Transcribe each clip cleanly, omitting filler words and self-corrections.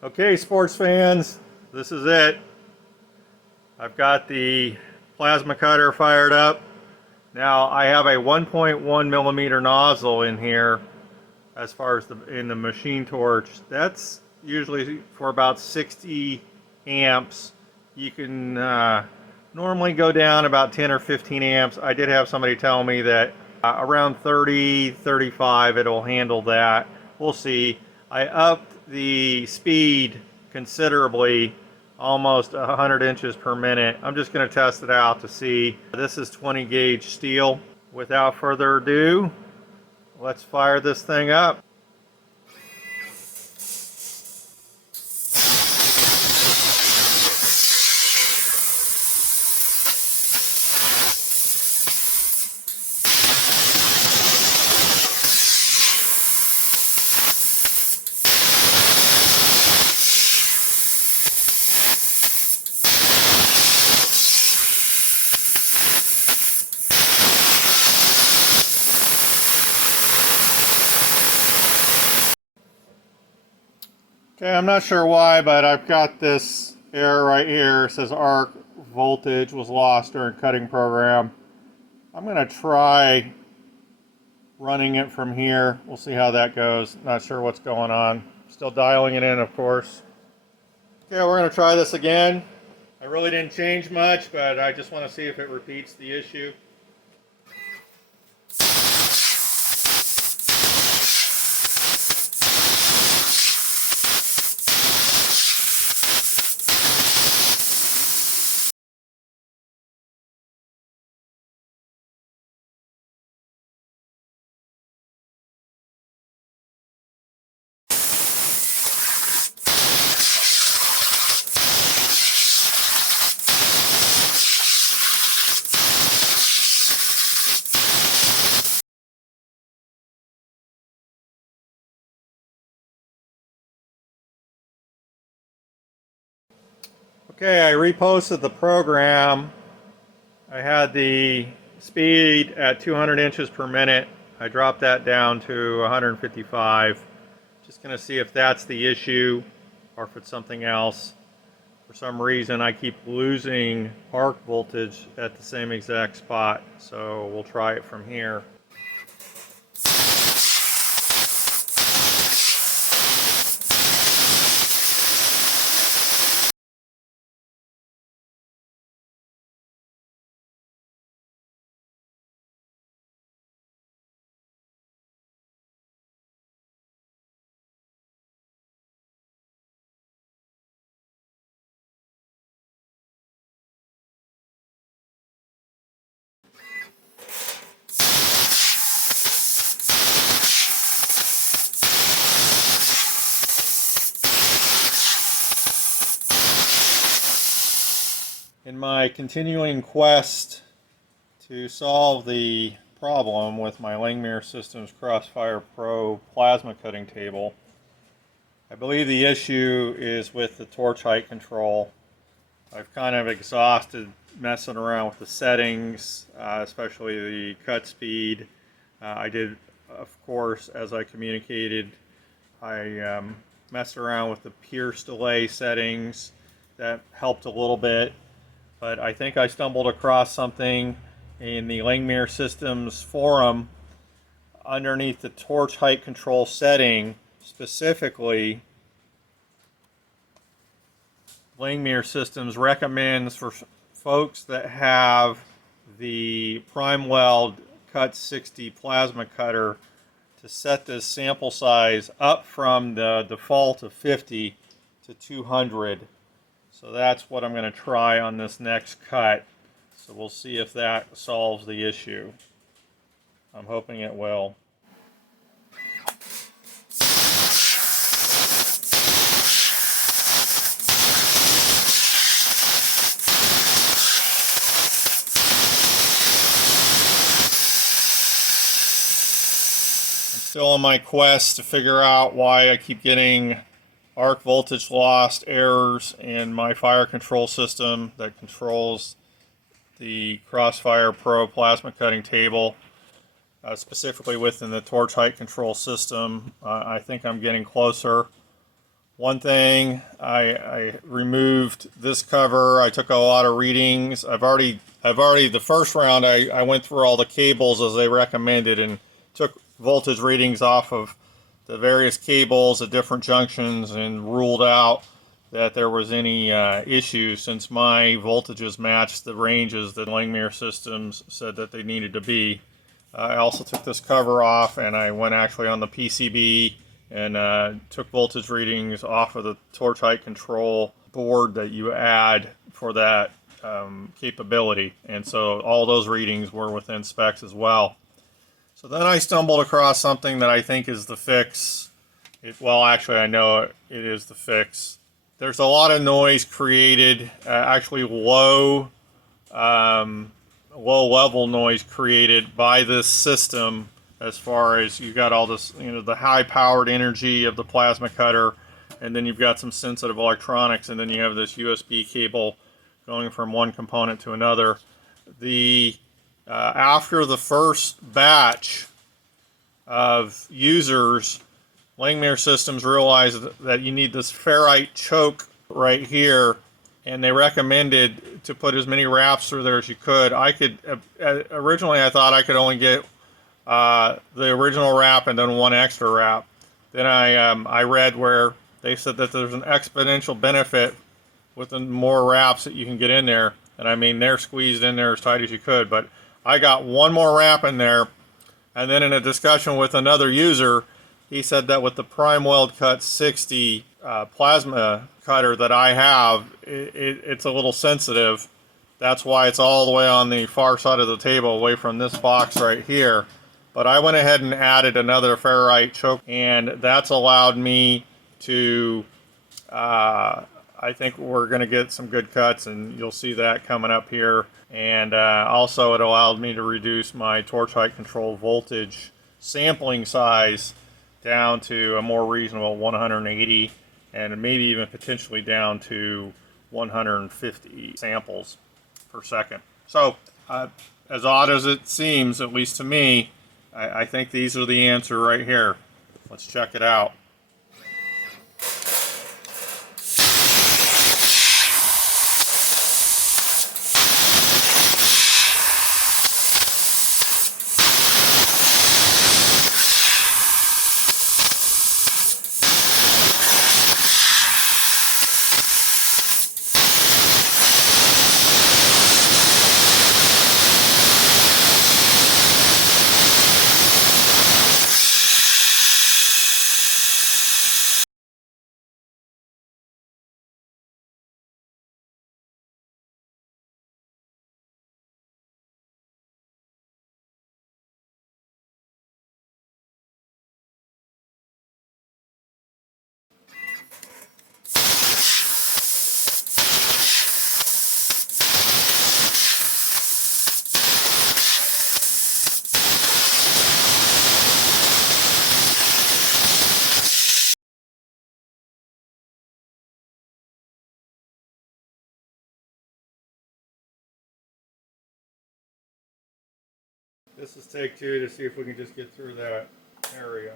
Okay, sports fans, this is it. I've got the plasma cutter fired up. Now I have a 1.1 millimeter nozzle in here as far as in the machine torch. That's usually for about 60 amps. You can normally go down about 10 or 15 amps. I did have somebody tell me that around 30, 35 it'll handle that. We'll see. I upped the speed considerably, almost 100 inches per minute. I'm just going to test it out to see. This is 20 gauge steel. Without further ado, let's fire this thing up. Okay, I'm not sure why, but I've got this error right here. It says arc voltage was lost during cutting program. I'm going to try running it from here. We'll see how that goes. Not sure what's going on. Still dialing it in, of course. Okay, we're going to try this again. I really didn't change much, but I just want to see if it repeats the issue. Okay, I reposted the program. I had the speed at 200 inches per minute. I dropped that down to 155. Just going to see if that's the issue or if it's something else. For some reason, I keep losing arc voltage at the same exact spot, so we'll try it from here. In my continuing quest to solve the problem with my Langmuir Systems Crossfire Pro plasma cutting table, I believe the issue is with the torch height control. I've kind of exhausted messing around with the settings, especially the cut speed. I did, of course, as I communicated, I messed around with the pierce delay settings. That helped a little bit. But I think I stumbled across something in the Langmuir Systems forum underneath the torch height control setting. Specifically, Langmuir Systems recommends for folks that have the Prime Weld Cut 60 plasma cutter to set this sample size up from the default of 50 to 200. So that's what I'm going to try on this next cut. So we'll see if that solves the issue. I'm hoping it will. I'm still on my quest to figure out why I keep getting arc voltage lost errors in my fire control system that controls the Crossfire Pro plasma cutting table, specifically within the torch height control system. I think I'm getting closer. One thing, I removed this cover. I took a lot of readings. I've already the first round I went through all the cables as they recommended and took voltage readings off of the various cables at different junctions and ruled out that there was any issues, since my voltages matched the ranges that Langmuir Systems said that they needed to be. I also took this cover off and I went actually on the PCB and took voltage readings off of the torch height control board that you add for that capability, and so all those readings were within specs as well. So then I stumbled across something that I think is the fix. Well, actually I know it is the fix. There's a lot of noise created, actually low level noise created by this system, as far as you got all this, the high powered energy of the plasma cutter, and then you've got some sensitive electronics, and then you have this USB cable going from one component to another. After the first batch of users, Langmuir Systems realized that you need this ferrite choke right here, and they recommended to put as many wraps through there as you could. Originally I thought I could only get the original wrap and then one extra wrap. Then I read where they said that there's an exponential benefit with the more wraps that you can get in there. And I mean, they're squeezed in there as tight as you could, but I got one more wrap in there. And then in a discussion with another user, he said that with the Prime Weld Cut 60 plasma cutter that I have, it's a little sensitive. That's why it's all the way on the far side of the table, away from this box right here. But I went ahead and added another ferrite choke, and that's allowed me to, I think we're going to get some good cuts, and you'll see that coming up here. And also it allowed me to reduce my torch height control voltage sampling size down to a more reasonable 180, and maybe even potentially down to 150 samples per second. So as odd as it seems, at least to me, I think these are the answer right here. Let's check it out. This is take two to see if we can just get through that area.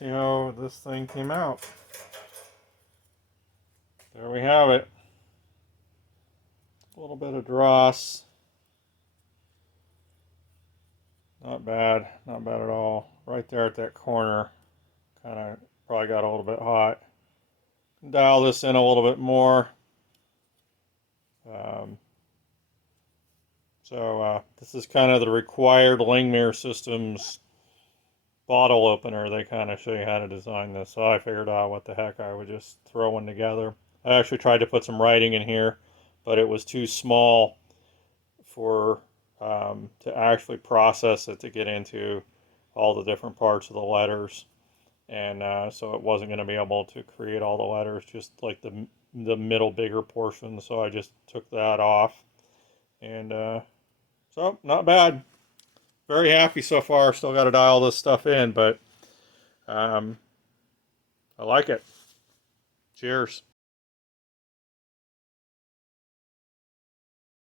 see how this thing came out. There we have it. A little bit of dross. Not bad, not bad at all. Right there at that corner, kind of probably got a little bit hot. Dial this in a little bit more. This is kind of the required Langmuir Systems bottle opener. They kind of show you how to design this. So I figured out what the heck, I would just throw one together. I actually tried to put some writing in here, but it was too small for to actually process it to get into all the different parts of the letters, and so it wasn't going to be able to create all the letters, just like the middle bigger portion. So I just took that off, and so not bad. Very happy so far. Still got to dial this stuff in, but I like it. Cheers.